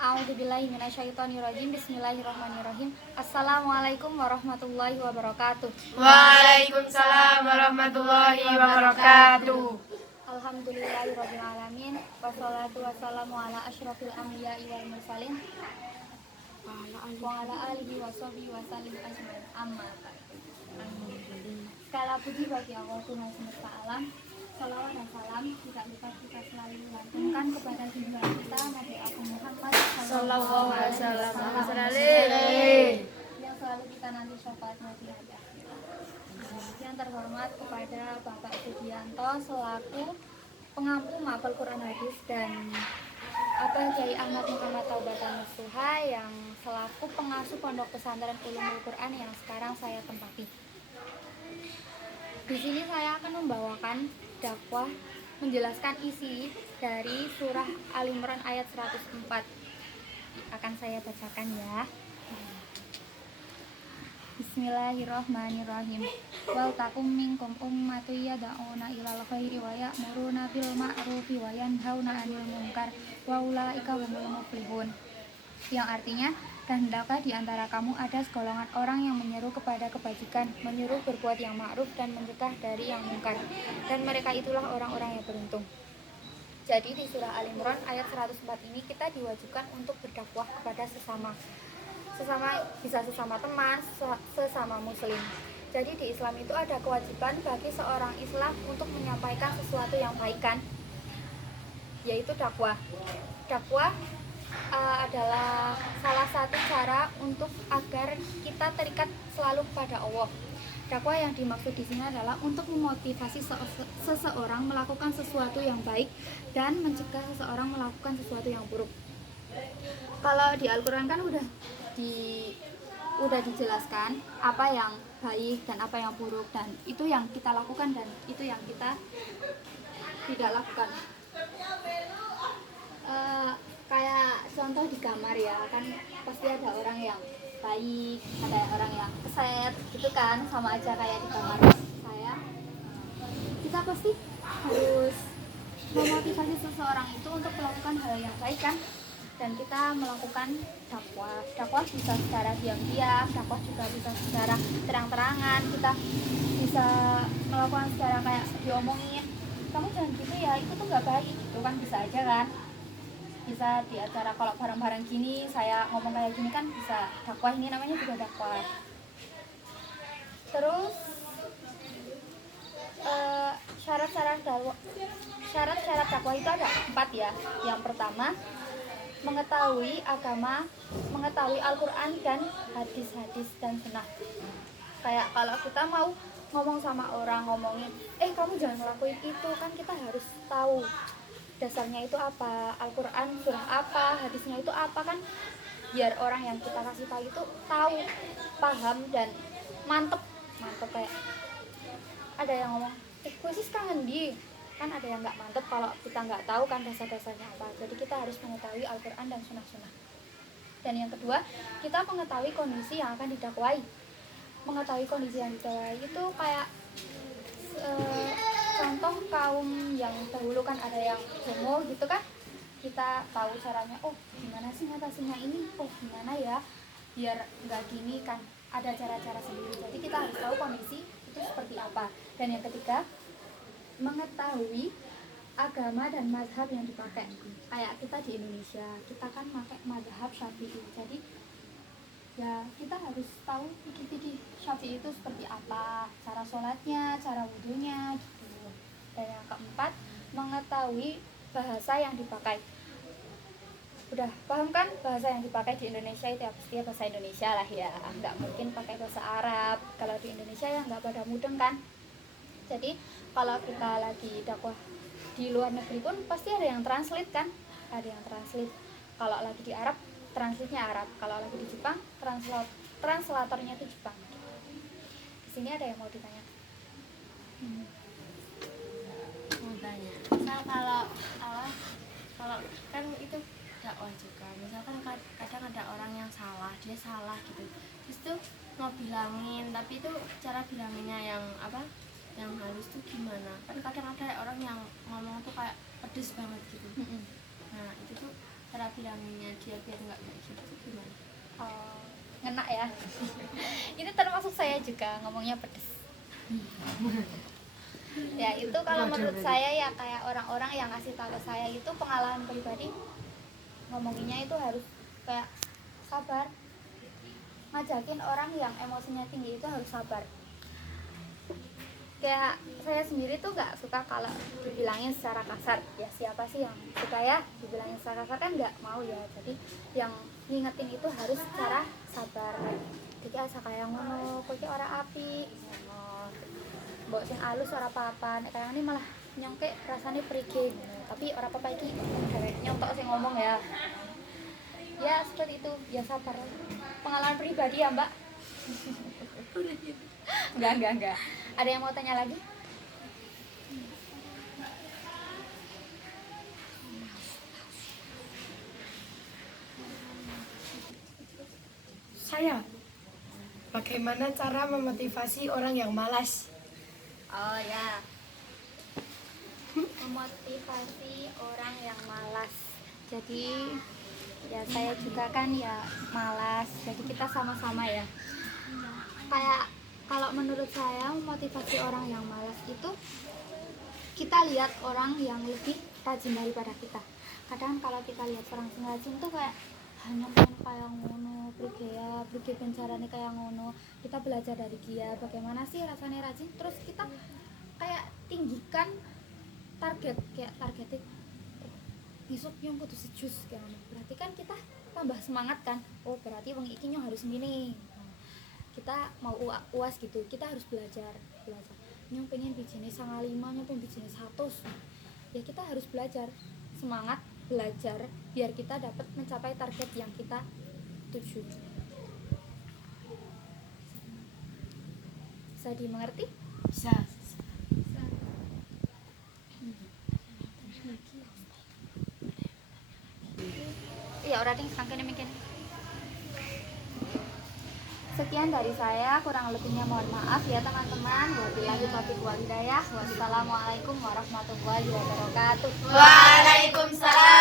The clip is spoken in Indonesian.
A'udzubillahi minasyaitonirrajim. Bismillahirrahmanirrahim. Assalamualaikum warahmatullahi wabarakatuh. Waalaikumsalam warahmatullahi wabarakatuh. Alhamdulillahirabbil alamin. Wassalatu wassalamu ala asyrofil anbiya'i wal mursalin wa ala alihi washabihi wasallim ajmain. Amma ba'du. Segala puji bagi Allah Tuhan semesta alam. Salawat dan salam tidak lupa kita selalu lantunkan kepada junjungan kita Nabi Agung Muhammad Sallallahu alaihi wasallam. yang selalu kita nanti syafaatnya di hari akhirat. Yang terhormat kepada Bapak Sugianto selaku pengampu mapel Quran hadis dan Kiai Ahmad Muhammad Taubatan Nasuha yang selaku pengasuh Pondok Pesantren Ulumul Quran yang sekarang saya tempati. Di sini saya akan membawakan dakwah menjelaskan isi dari surah Al Imran ayat 104. Akan saya bacakan ya. Bismillahirrahmanirrahim. Wal takum minkum ummatu yad'una ilal khairi wa ya'muruna bil ma'rufi wa yanhauna 'anil munkar wa ulaika humul muflihun. Yang artinya, dan hendaklah di antara kamu ada segolongan orang yang menyeru kepada kebajikan, menyuruh berbuat yang ma'ruf dan mencegah dari yang mungkar. Dan mereka itulah orang-orang yang beruntung. Jadi di surah Al Imran ayat 104 ini kita diwajibkan untuk berdakwah kepada sesama bisa sesama teman, sesama muslim. Jadi di Islam itu ada kewajiban bagi seorang Islam untuk menyampaikan sesuatu yang baik kan, yaitu dakwah. Dakwah adalah salah satu cara untuk agar kita terikat selalu kepada Allah. Dakwah yang dimaksud di sini adalah untuk memotivasi seseorang melakukan sesuatu yang baik dan mencegah seseorang melakukan sesuatu yang buruk. Kalau di Al-Quran kan udah dijelaskan apa yang baik dan apa yang buruk, dan itu yang kita lakukan dan itu yang kita tidak lakukan. Kayak contoh di kamar ya kan, pasti ada orang yang baik, ada orang yang keset gitu kan, sama aja kayak di kamar saya. Kita pasti harus memotivasi seseorang itu untuk melakukan hal yang baik kan, dan kita melakukan dakwah. Dakwah bisa secara diam-diam, dakwah juga bisa secara terang-terangan. Kita bisa melakukan secara kayak diomongin, kamu jangan gitu ya, itu tuh nggak baik gitu kan, bisa aja kan. Bisa di acara kalau bareng-bareng gini saya ngomong kayak gini kan bisa dakwah, ini namanya juga dakwah. Terus syarat-syarat dakwah itu ada 4 ya. Yang pertama, mengetahui agama, mengetahui Al-Quran dan hadis-hadis dan sunnah. Kayak kalau kita mau ngomong sama orang, ngomongin kamu jangan ngelakuin itu, kan kita harus tahu dasarnya itu apa, Al-Quran surah apa, hadisnya itu apa kan, biar orang yang kita kasih tahu itu tahu, paham dan mantep. Kayak ada yang ngomong gue sih kangen di, kan ada yang nggak mantep kalau kita nggak tahu kan dasar-dasarnya apa. Jadi kita harus mengetahui Al-Quran dan sunnah-sunnah. Dan yang kedua, kita mengetahui kondisi yang akan didakwai. Mengetahui kondisi yang didakwai itu kayak contoh kaum yang dahulu kan ada yang homo gitu kan, kita tahu caranya, gimana sih ngatasinya ini, gimana ya biar nggak gini kan, ada cara-cara sendiri. Jadi kita harus tahu kondisi itu seperti apa. Dan yang ketiga, mengetahui agama dan mazhab yang dipakai. Kayak kita di Indonesia, kita kan pakai mazhab Syafi'i. Jadi ya kita harus tahu fikih Syafi'i itu seperti apa, cara sholatnya, cara wudhunya gitu. Dan yang keempat, mengetahui bahasa yang dipakai. Udah paham kan bahasa yang dipakai di Indonesia itu ya, pasti bahasa Indonesia lah ya, nggak mungkin pakai bahasa Arab. Kalau di Indonesia ya nggak pada mudeng kan. Jadi kalau kita lagi dakwah di luar negeri pun pasti ada yang translate kan, ada yang translate. Kalau lagi di Arab, translate-nya Arab. Kalau lagi di Jepang, translatornya itu Jepang. Di sini ada yang mau ditanya? Mau tanya, misal kalau kan itu dakwah juga, misalkan kadang ada orang yang salah, dia salah gitu, terus tuh mau bilangin, tapi itu cara bilanginnya yang yang halus tuh gimana? Kan kadang ada orang yang ngomong tuh kayak pedes banget gitu. Nah itu tuh cara bilanginnya dia biar nggak kayak gitu gimana? Oh, ngena ya. Ini termasuk saya juga ngomongnya pedes. Ya itu kalau menurut saya ya kayak orang-orang yang ngasih tahu ke saya itu pengalaman pribadi, ngomonginnya itu harus kayak sabar. Ngajakin orang yang emosinya tinggi itu harus sabar. Kayak saya sendiri tuh nggak suka kalau dibilangin secara kasar. Ya siapa sih yang suka ya dibilangin secara kasar, kan nggak mau ya. Jadi yang ngingetin itu harus secara sabar. Jadi asa kayak ngono, kowe iki ora api. Mbok sing alus ora apa-apa, nek kayak ini malah nyongke rasane prige. Tapi ora apa-apa iki dhewek nyontok sing ngomong ya. Ya seperti itu, ya sabar. Pengalaman pribadi ya, Mbak. Enggak. Ada yang mau tanya lagi? Saya, bagaimana cara memotivasi orang yang malas? Oh ya, memotivasi orang yang malas. Jadi ya saya juga kan ya malas. Jadi kita sama-sama ya. Kayak kalau menurut saya memotivasi orang yang malas itu kita lihat orang yang lebih rajin daripada kita. Kadang kalau kita lihat orang yang rajin tuh kayak hanya pengen kayak ngono, prige carane kayak ngono. Kita belajar dari dia bagaimana sih rasanya rajin, terus kita kayak tinggikan targetnya besok yang kudu sejus kayak ngono. Berarti kan kita tambah semangat kan. Oh, berarti wong iki nyong harus ngene. Kita mau UAS gitu, kita harus belajar. Nyong pengen bijine 95, nyong pengen bijine 100. Ya kita harus belajar, semangat belajar biar kita dapat mencapai target yang kita tuju. Bisa dimengerti? Bisa. Iya, orang yang sangkene mikir. Sekian dari saya, kurang lebihnya mohon maaf ya teman-teman. Wabillahi taufiq wal hidayah. Wassalamualaikum warahmatullahi wabarakatuh. Waalaikumsalam.